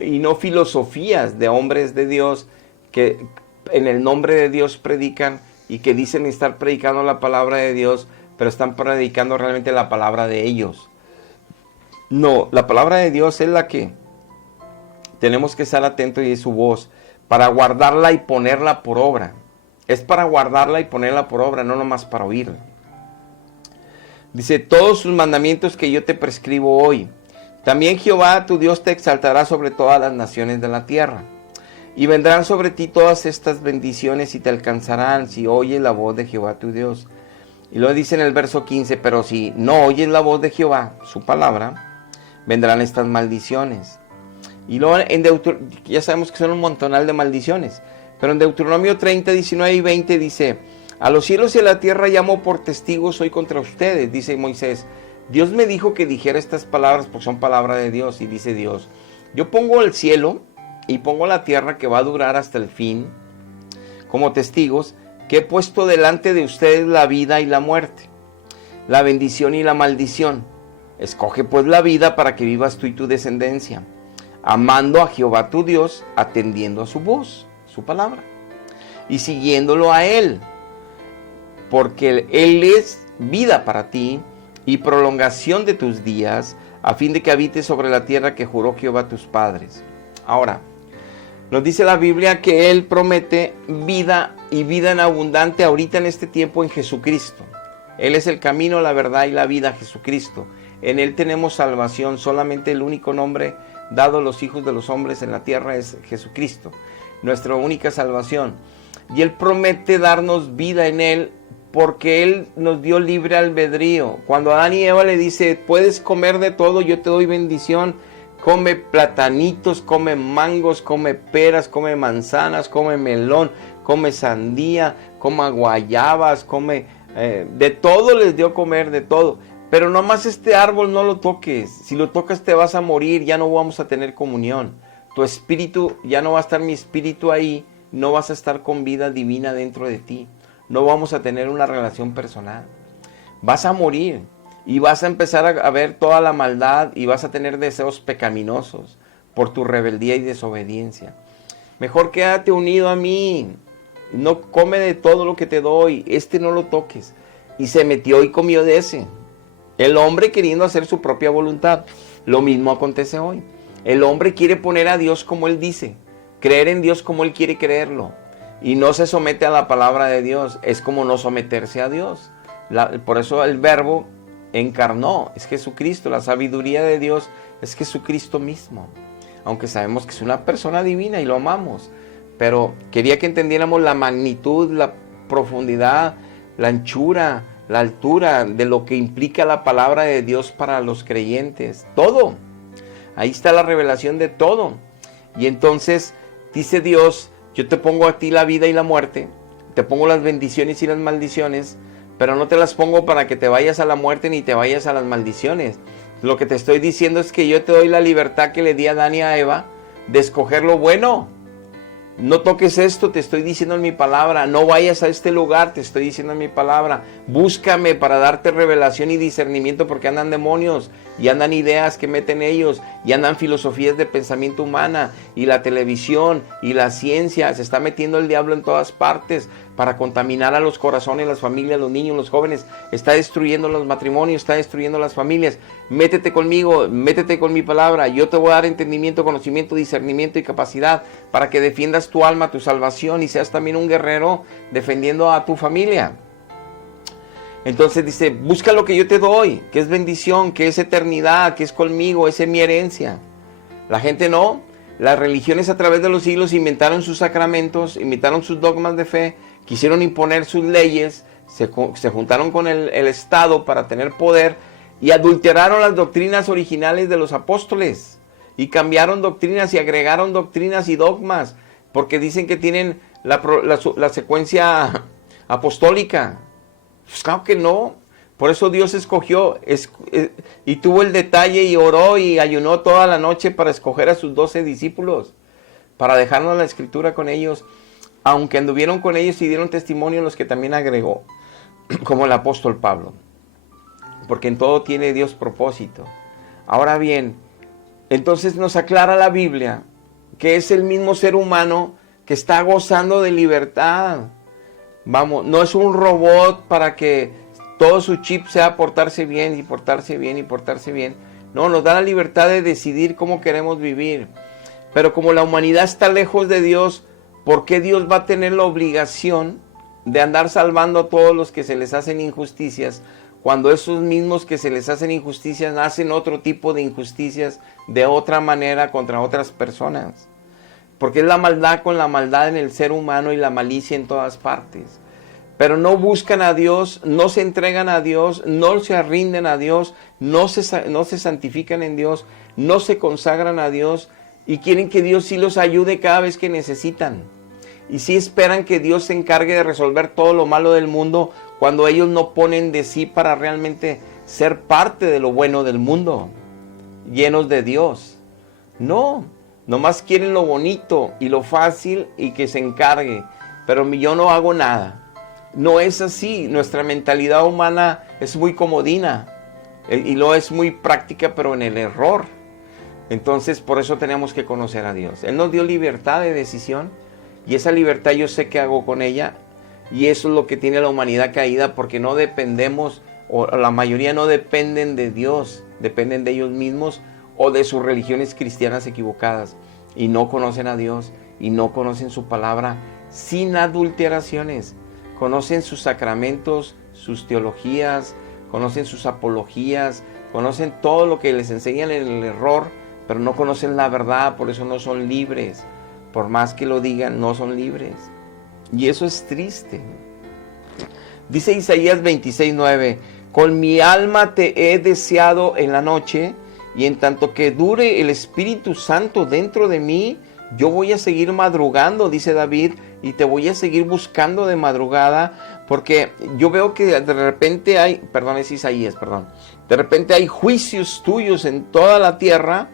y no filosofías de hombres de Dios que en el nombre de Dios predican y que dicen estar predicando la palabra de Dios, pero están predicando realmente la palabra de ellos. No, la palabra de Dios es la que tenemos que estar atentos, y es su voz, para guardarla y ponerla por obra. Es para guardarla y ponerla por obra, no nomás para oírla. Dice: todos sus mandamientos que yo te prescribo hoy. También Jehová tu Dios te exaltará sobre todas las naciones de la tierra. Y vendrán sobre ti todas estas bendiciones y te alcanzarán si oyes la voz de Jehová tu Dios. Y luego dice en el verso 15: pero si no oyes la voz de Jehová, su palabra, vendrán estas maldiciones. Y luego ya sabemos que son un montonal de maldiciones. Pero en Deuteronomio 30, 19 y 20 dice: a los cielos y a la tierra llamo por testigos hoy contra ustedes, dice Moisés. Dios me dijo que dijera estas palabras porque son palabra de Dios. Y dice Dios: yo pongo el cielo y pongo la tierra, que va a durar hasta el fin, como testigos, que he puesto delante de ustedes la vida y la muerte, la bendición y la maldición. Escoge pues la vida para que vivas tú y tu descendencia, amando a Jehová tu Dios, atendiendo a su voz, su palabra, y siguiéndolo a Él, porque Él es vida para ti y prolongación de tus días, a fin de que habites sobre la tierra que juró Jehová a tus padres. Ahora, nos dice la Biblia que Él promete vida, y vida en abundante ahorita en este tiempo en Jesucristo. Él es el camino, la verdad y la vida, Jesucristo. En Él tenemos salvación. Solamente el único nombre dado a los hijos de los hombres en la tierra es Jesucristo, nuestra única salvación. Y Él promete darnos vida en Él, porque Él nos dio libre albedrío. Cuando Adán y Eva le dice: puedes comer de todo, yo te doy bendición, come platanitos, come mangos, come peras, come manzanas, come melón, come sandía, come guayabas, come de todo, les dio comer de todo. Pero nomás este árbol no lo toques, si lo tocas te vas a morir, ya no vamos a tener comunión. Tu espíritu, ya no va a estar mi espíritu ahí, no vas a estar con vida divina dentro de ti. No vamos a tener una relación personal. Vas a morir y vas a empezar a ver toda la maldad y vas a tener deseos pecaminosos por tu rebeldía y desobediencia. Mejor quédate unido a mí. No come de todo lo que te doy. No lo toques. Y se metió y comió de ese. El hombre queriendo hacer su propia voluntad. Lo mismo acontece hoy. El hombre quiere poner a Dios como Él dice. Creer en Dios como Él quiere creerlo. Y no se somete a la palabra de Dios. Es como no someterse a Dios. Por eso el verbo encarnó. Es Jesucristo. La sabiduría de Dios es Jesucristo mismo. Aunque sabemos que es una persona divina y lo amamos. Pero quería que entendiéramos la magnitud, la profundidad, la anchura, la altura de lo que implica la palabra de Dios para los creyentes. Todo. Ahí está la revelación de todo. Y entonces dice Dios, yo te pongo a ti la vida y la muerte, te pongo las bendiciones y las maldiciones, pero no te las pongo para que te vayas a la muerte ni te vayas a las maldiciones. Lo que te estoy diciendo es que yo te doy la libertad que le di a Adán y a Eva de escoger lo bueno. No toques esto, te estoy diciendo en mi palabra. No vayas a este lugar, te estoy diciendo en mi palabra. Búscame para darte revelación y discernimiento, porque andan demonios y andan ideas que meten ellos y andan filosofías de pensamiento humana y la televisión y la ciencia. Se está metiendo el diablo en todas partes para contaminar a los corazones, las familias, los niños, los jóvenes. Está destruyendo los matrimonios, está destruyendo las familias. Métete conmigo, métete con mi palabra. Yo te voy a dar entendimiento, conocimiento, discernimiento y capacidad para que defiendas tu alma, tu salvación y seas también un guerrero defendiendo a tu familia. Entonces dice, busca lo que yo te doy, que es bendición, que es eternidad, que es conmigo, esa es mi herencia. La gente no. Las religiones a través de los siglos inventaron sus sacramentos, inventaron sus dogmas de fe, quisieron imponer sus leyes, se juntaron con el Estado para tener poder y adulteraron las doctrinas originales de los apóstoles y cambiaron doctrinas y agregaron doctrinas y dogmas porque dicen que tienen la secuencia apostólica. Pues claro que no. Por eso Dios escogió y tuvo el detalle y oró y ayunó toda la noche para escoger a sus 12 discípulos, para dejarnos la escritura con ellos, aunque anduvieron con ellos y dieron testimonio los que también agregó, como el apóstol Pablo, porque en todo tiene Dios propósito. Ahora bien, entonces nos aclara la Biblia que es el mismo ser humano que está gozando de libertad. Vamos, no es un robot para que todo su chip sea portarse bien y portarse bien y portarse bien. No, nos da la libertad de decidir cómo queremos vivir. Pero como la humanidad está lejos de Dios, ¿por qué Dios va a tener la obligación de andar salvando a todos los que se les hacen injusticias, cuando esos mismos que se les hacen injusticias hacen otro tipo de injusticias de otra manera contra otras personas? Porque es la maldad con la maldad en el ser humano y la malicia en todas partes. Pero no buscan a Dios, no se entregan a Dios, no se rinden a Dios, no se santifican en Dios, no se consagran a Dios y quieren que Dios sí los ayude cada vez que necesitan. Y sí esperan que Dios se encargue de resolver todo lo malo del mundo cuando ellos no ponen de sí para realmente ser parte de lo bueno del mundo, llenos de Dios. No, nomás quieren lo bonito y lo fácil y que se encargue, pero yo no hago nada. No es así. Nuestra mentalidad humana es muy comodina y lo es muy práctica, pero en el error. Entonces, por eso tenemos que conocer a Dios. Él nos dio libertad de decisión y esa libertad yo sé qué hago con ella, y eso es lo que tiene la humanidad caída, porque no dependemos, o la mayoría no dependen de Dios, dependen de ellos mismos o de sus religiones cristianas equivocadas y no conocen a Dios y no conocen su palabra sin adulteraciones. Conocen sus sacramentos, sus teologías, conocen sus apologías, conocen todo lo que les enseñan en el error, pero no conocen la verdad, por eso no son libres. Por más que lo digan, no son libres. Y eso es triste. Dice Isaías 26:9, con mi alma te he deseado en la noche, y en tanto que dure el Espíritu Santo dentro de mí, yo voy a seguir madrugando, dice David, y te voy a seguir buscando de madrugada, porque yo veo que de repente hay, de repente hay juicios tuyos en toda la tierra.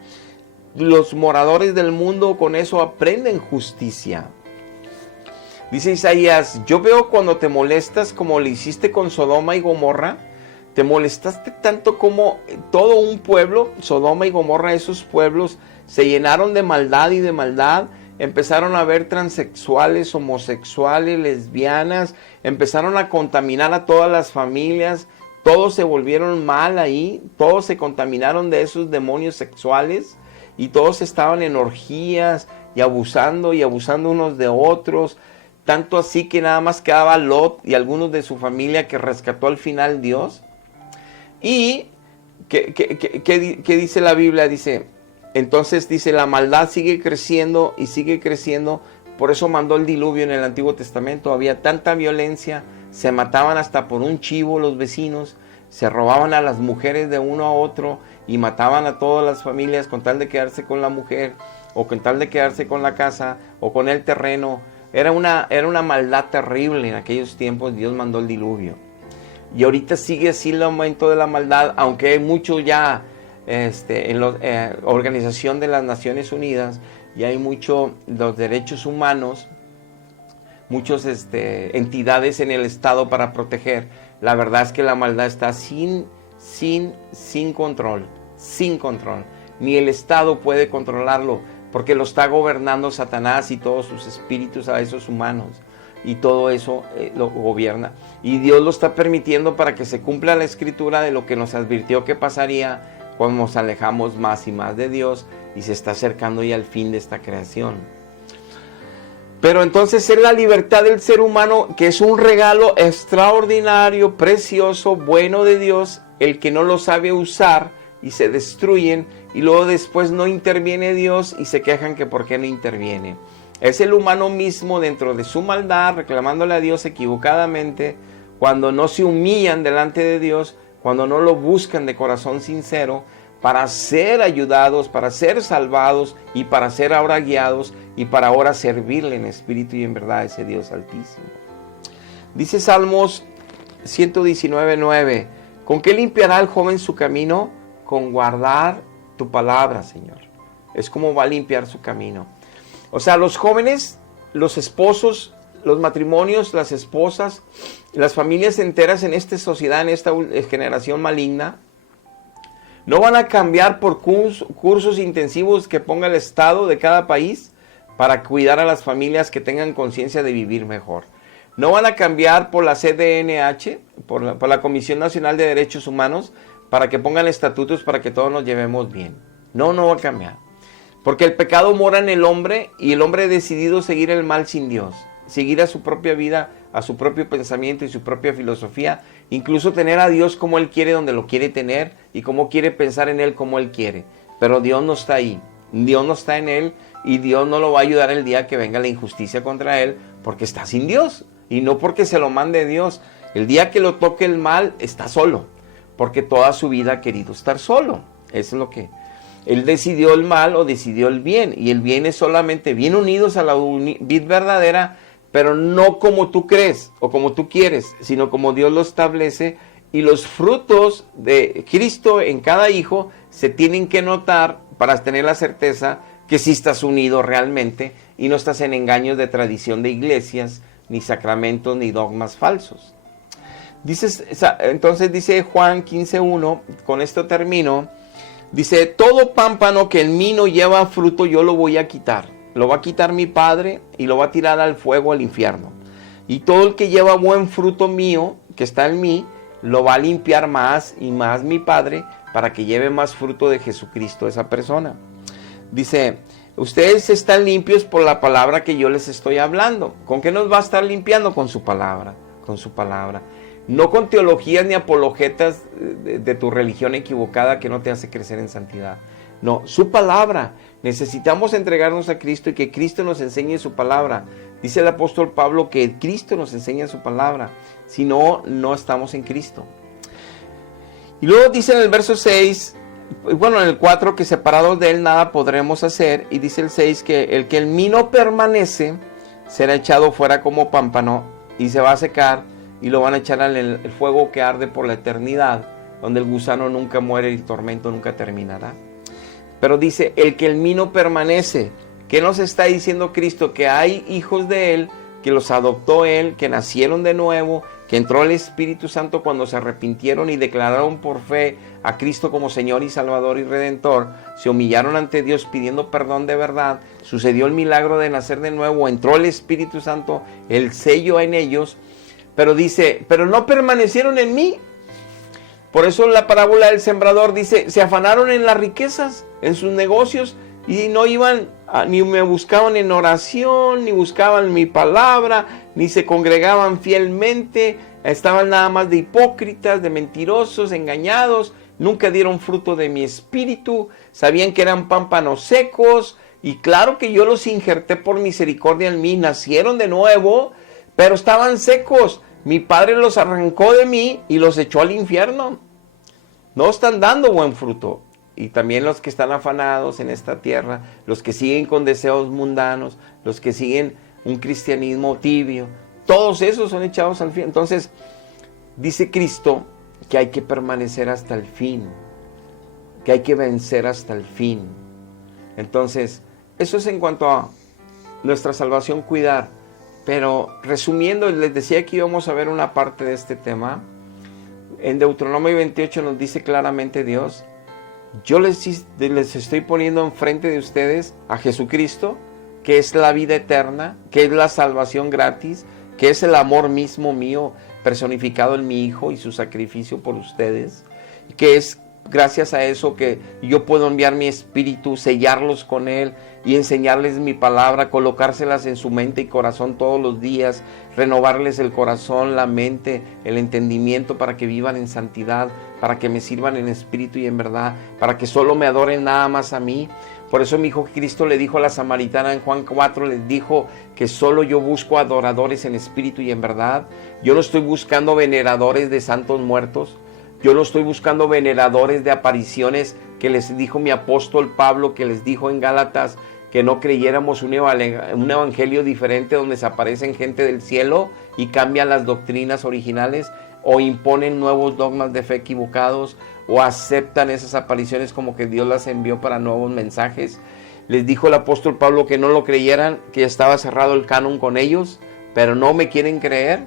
Los moradores del mundo con eso aprenden justicia. Dice Isaías, yo veo cuando te molestas como le hiciste con Sodoma y Gomorra. Te molestaste tanto como todo un pueblo, Sodoma y Gomorra, esos pueblos se llenaron de maldad y de maldad. Empezaron a ver transexuales, homosexuales, lesbianas, empezaron a contaminar a todas las familias, todos se volvieron mal ahí, todos se contaminaron de esos demonios sexuales y todos estaban en orgías y abusando unos de otros, tanto así que nada más quedaba Lot y algunos de su familia que rescató al final Dios. Y ¿qué dice la Biblia? Entonces dice, la maldad sigue creciendo y sigue creciendo. Por eso mandó el diluvio en el Antiguo Testamento. Había tanta violencia, se mataban hasta por un chivo los vecinos, se robaban a las mujeres de uno a otro y mataban a todas las familias con tal de quedarse con la mujer o con tal de quedarse con la casa o con el terreno. Era una maldad terrible en aquellos tiempos. Dios mandó el diluvio. Y ahorita sigue así el aumento de la maldad, aunque hay mucho ya en la Organización de las Naciones Unidas, y hay mucho los derechos humanos, muchas entidades en el Estado para proteger. La verdad es que la maldad está sin control, sin control. Ni el Estado puede controlarlo, porque lo está gobernando Satanás y todos sus espíritus a esos humanos. Y todo eso lo gobierna. Y Dios lo está permitiendo para que se cumpla la escritura de lo que nos advirtió que pasaría cuando nos alejamos más y más de Dios y se está acercando ya el fin de esta creación. Pero entonces es la libertad del ser humano, que es un regalo extraordinario, precioso, bueno de Dios, el que no lo sabe usar y se destruyen y luego después no interviene Dios y se quejan que por qué no interviene. Es el humano mismo dentro de su maldad, reclamándole a Dios equivocadamente, cuando no se humillan delante de Dios, cuando no lo buscan de corazón sincero, para ser ayudados, para ser salvados y para ser ahora guiados y para ahora servirle en espíritu y en verdad a ese Dios altísimo. Dice Salmos 119:9, ¿con qué limpiará el joven su camino? Con guardar tu palabra, Señor. Es como va a limpiar su camino. O sea, los jóvenes, los esposos, los matrimonios, las esposas, las familias enteras en esta sociedad, en esta generación maligna, no van a cambiar por cursos intensivos que ponga el Estado de cada país para cuidar a las familias que tengan conciencia de vivir mejor. No van a cambiar por la CDNH, por la Comisión Nacional de Derechos Humanos, para que pongan estatutos para que todos nos llevemos bien. No va a cambiar. Porque el pecado mora en el hombre y el hombre ha decidido seguir el mal sin Dios. Seguir a su propia vida, a su propio pensamiento y su propia filosofía. Incluso tener a Dios como Él quiere, donde lo quiere tener y como quiere pensar en Él como Él quiere. Pero Dios no está ahí. Dios no está en Él y Dios no lo va a ayudar el día que venga la injusticia contra Él porque está sin Dios. Y no porque se lo mande Dios. El día que lo toque el mal está solo. Porque toda su vida ha querido estar solo. Eso es lo que... Él decidió el mal o decidió el bien. Y el bien es solamente bien unidos a la vid verdadera, pero no como tú crees o como tú quieres, sino como Dios lo establece. Y los frutos de Cristo en cada hijo se tienen que notar para tener la certeza que sí estás unido realmente y no estás en engaños de tradición de iglesias, ni sacramentos, ni dogmas falsos. Entonces dice Juan 15:1, con esto termino. Dice, todo pámpano que en mí no lleva fruto yo lo voy a quitar. Lo va a quitar mi Padre y lo va a tirar al fuego, al infierno. Y todo el que lleva buen fruto mío, que está en mí, lo va a limpiar más y más mi Padre para que lleve más fruto de Jesucristo esa persona. Dice, ustedes están limpios por la palabra que yo les estoy hablando. ¿Con qué nos va a estar limpiando? Con su palabra, con su palabra. No con teologías ni apologetas de tu religión equivocada que no te hace crecer en santidad. No, su palabra. Necesitamos entregarnos a Cristo y que Cristo nos enseñe su palabra. Dice el apóstol Pablo que Cristo nos enseña su palabra. Si no, no estamos en Cristo. Y luego dice en el verso 6, bueno, en el 4, que separados de Él nada podremos hacer. Y dice el 6 que el que en mí no permanece será echado fuera como pámpano y se va a secar. Y lo van a echar al el fuego que arde por la eternidad, donde el gusano nunca muere y el tormento nunca terminará. Pero dice, el que en mí no permanece. ¿Qué nos está diciendo Cristo? Que hay hijos de Él, que los adoptó Él, que nacieron de nuevo, que entró el Espíritu Santo cuando se arrepintieron y declararon por fe a Cristo como Señor y Salvador y Redentor, se humillaron ante Dios pidiendo perdón de verdad, sucedió el milagro de nacer de nuevo, entró el Espíritu Santo, el sello en ellos, pero dice, pero no permanecieron en mí. Por eso la parábola del sembrador dice, se afanaron en las riquezas, en sus negocios, y no iban, ni me buscaban en oración, ni buscaban mi palabra, ni se congregaban fielmente, estaban nada más de hipócritas, de mentirosos, engañados, nunca dieron fruto de mi espíritu, sabían que eran pámpanos secos, y claro que yo los injerté por misericordia en mí, nacieron de nuevo, pero estaban secos. Mi Padre los arrancó de mí y los echó al infierno. No están dando buen fruto. Y también los que están afanados en esta tierra, los que siguen con deseos mundanos, los que siguen un cristianismo tibio, todos esos son echados al fin. Entonces, dice Cristo que hay que permanecer hasta el fin, que hay que vencer hasta el fin. Entonces, eso es en cuanto a nuestra salvación, cuidar. Pero resumiendo, les decía que íbamos a ver una parte de este tema. En Deuteronomio 28 nos dice claramente Dios, yo les estoy poniendo enfrente de ustedes a Jesucristo, que es la vida eterna, que es la salvación gratis, que es el amor mismo mío personificado en mi Hijo y su sacrificio por ustedes, que es gracias a eso que yo puedo enviar mi espíritu, sellarlos con Él y enseñarles mi palabra, colocárselas en su mente y corazón todos los días, renovarles el corazón, la mente, el entendimiento para que vivan en santidad, para que me sirvan en espíritu y en verdad, para que solo me adoren nada más a mí. Por eso mi Hijo Cristo le dijo a la samaritana en Juan 4, les dijo que solo yo busco adoradores en espíritu y en verdad. Yo no estoy buscando veneradores de santos muertos. Yo no estoy buscando veneradores de apariciones que les dijo mi apóstol Pablo, que les dijo en Gálatas que no creyéramos un evangelio diferente donde se aparecen gente del cielo y cambian las doctrinas originales o imponen nuevos dogmas de fe equivocados o aceptan esas apariciones como que Dios las envió para nuevos mensajes. Les dijo el apóstol Pablo que no lo creyeran, que ya estaba cerrado el canon con ellos, pero no me quieren creer.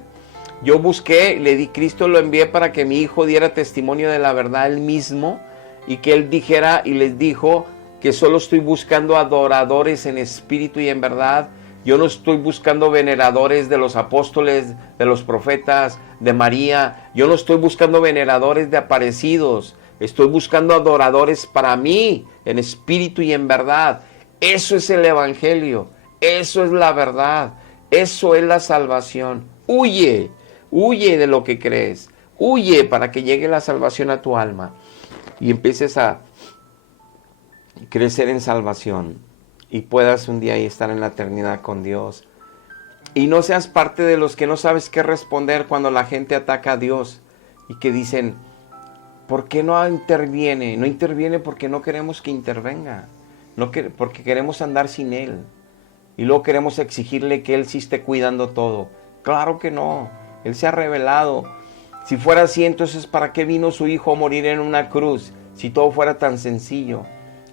Yo busqué, le di, Cristo lo envié para que mi Hijo diera testimonio de la verdad él mismo y que él dijera y les dijo que solo estoy buscando adoradores en espíritu y en verdad. Yo no estoy buscando veneradores de los apóstoles, de los profetas, de María. Yo no estoy buscando veneradores de aparecidos. Estoy buscando adoradores para mí en espíritu y en verdad. Eso es el evangelio. Eso es la verdad. Eso es la salvación. Huye. Huye de lo que crees. Huye para que llegue la salvación a tu alma y empieces a crecer en salvación y puedas un día estar en la eternidad con Dios. Y no seas parte de los que no sabes qué responder cuando la gente ataca a Dios y que dicen, ¿por qué no interviene? No interviene porque no queremos que intervenga, porque queremos andar sin Él y luego queremos exigirle que Él sí esté cuidando todo. Claro que no. Él se ha revelado. Si fuera así, entonces ¿para qué vino su Hijo a morir en una cruz? Si todo fuera tan sencillo.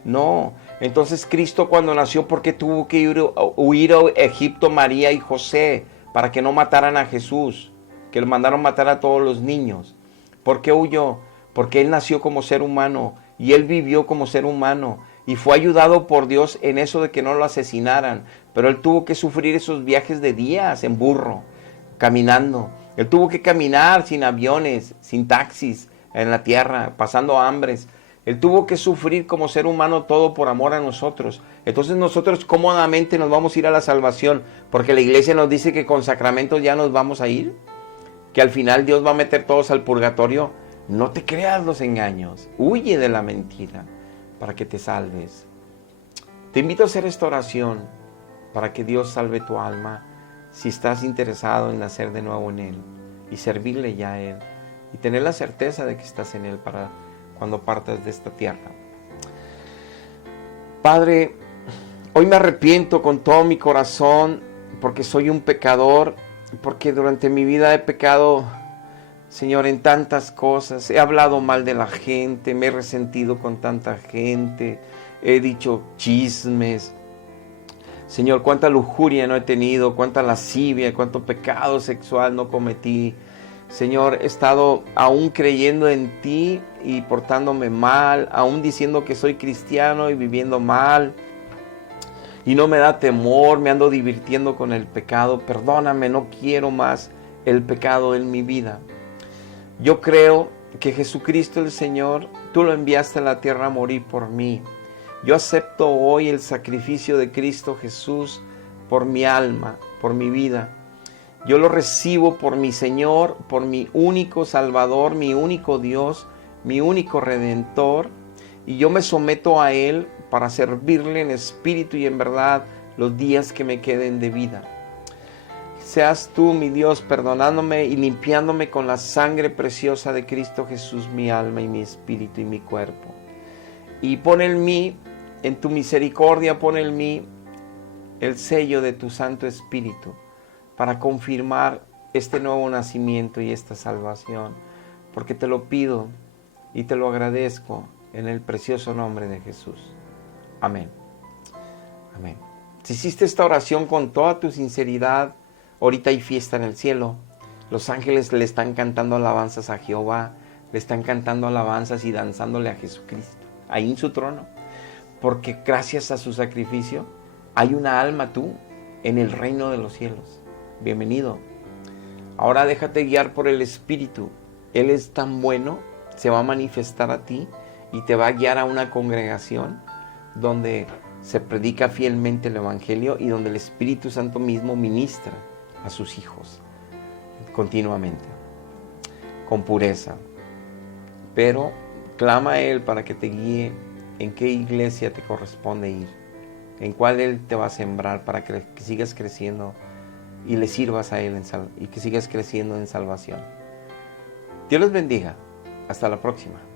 No. Entonces Cristo cuando nació, ¿por qué tuvo que huir a Egipto María y José? Para que no mataran a Jesús. Que le mandaron matar a todos los niños. ¿Por qué huyó? Porque Él nació como ser humano. Y Él vivió como ser humano. Y fue ayudado por Dios en eso de que no lo asesinaran. Pero Él tuvo que sufrir esos viajes de días en burro, caminando. Él tuvo que caminar sin aviones, sin taxis en la tierra, pasando hambres. Él tuvo que sufrir como ser humano todo por amor a nosotros. Entonces nosotros cómodamente nos vamos a ir a la salvación, porque la iglesia nos dice que con sacramentos ya nos vamos a ir, que al final Dios va a meter todos al purgatorio. No te creas los engaños. Huye de la mentira para que te salves. Te invito a hacer esta oración para que Dios salve tu alma. Si estás interesado en nacer de nuevo en Él y servirle ya a Él y tener la certeza de que estás en Él para cuando partas de esta tierra. Padre, hoy me arrepiento con todo mi corazón porque soy un pecador, porque durante mi vida he pecado, Señor, en tantas cosas. He hablado mal de la gente, me he resentido con tanta gente, he dicho chismes. Señor, cuánta lujuria no he tenido, cuánta lascivia, cuánto pecado sexual no cometí. Señor, he estado aún creyendo en ti y portándome mal, aún diciendo que soy cristiano y viviendo mal. Y no me da temor, me ando divirtiendo con el pecado. Perdóname, no quiero más el pecado en mi vida. Yo creo que Jesucristo el Señor, tú lo enviaste a la tierra a morir por mí. Yo acepto hoy el sacrificio de Cristo Jesús por mi alma, por mi vida. Yo lo recibo por mi Señor, por mi único Salvador, mi único Dios, mi único Redentor. Y yo me someto a Él para servirle en espíritu y en verdad los días que me queden de vida. Seas tú, mi Dios, perdonándome y limpiándome con la sangre preciosa de Cristo Jesús, mi alma y mi espíritu y mi cuerpo. Y pon en mí, en tu misericordia, pon en mí el sello de tu Santo Espíritu para confirmar este nuevo nacimiento y esta salvación. Porque te lo pido y te lo agradezco en el precioso nombre de Jesús. Amén. Amén. Si hiciste esta oración con toda tu sinceridad, ahorita hay fiesta en el cielo. Los ángeles le están cantando alabanzas a Jehová, le están cantando alabanzas y danzándole a Jesucristo, ahí en su trono. Porque gracias a su sacrificio hay una alma tú en el reino de los cielos. Bienvenido. Ahora déjate guiar por el Espíritu. Él es tan bueno, se va a manifestar a ti y te va a guiar a una congregación donde se predica fielmente el Evangelio y donde el Espíritu Santo mismo ministra a sus hijos continuamente, con pureza. Pero clama a Él para que te guíe en qué iglesia te corresponde ir, en cuál Él te va a sembrar para que sigas creciendo y le sirvas a Él y que sigas creciendo en salvación. Dios les bendiga. Hasta la próxima.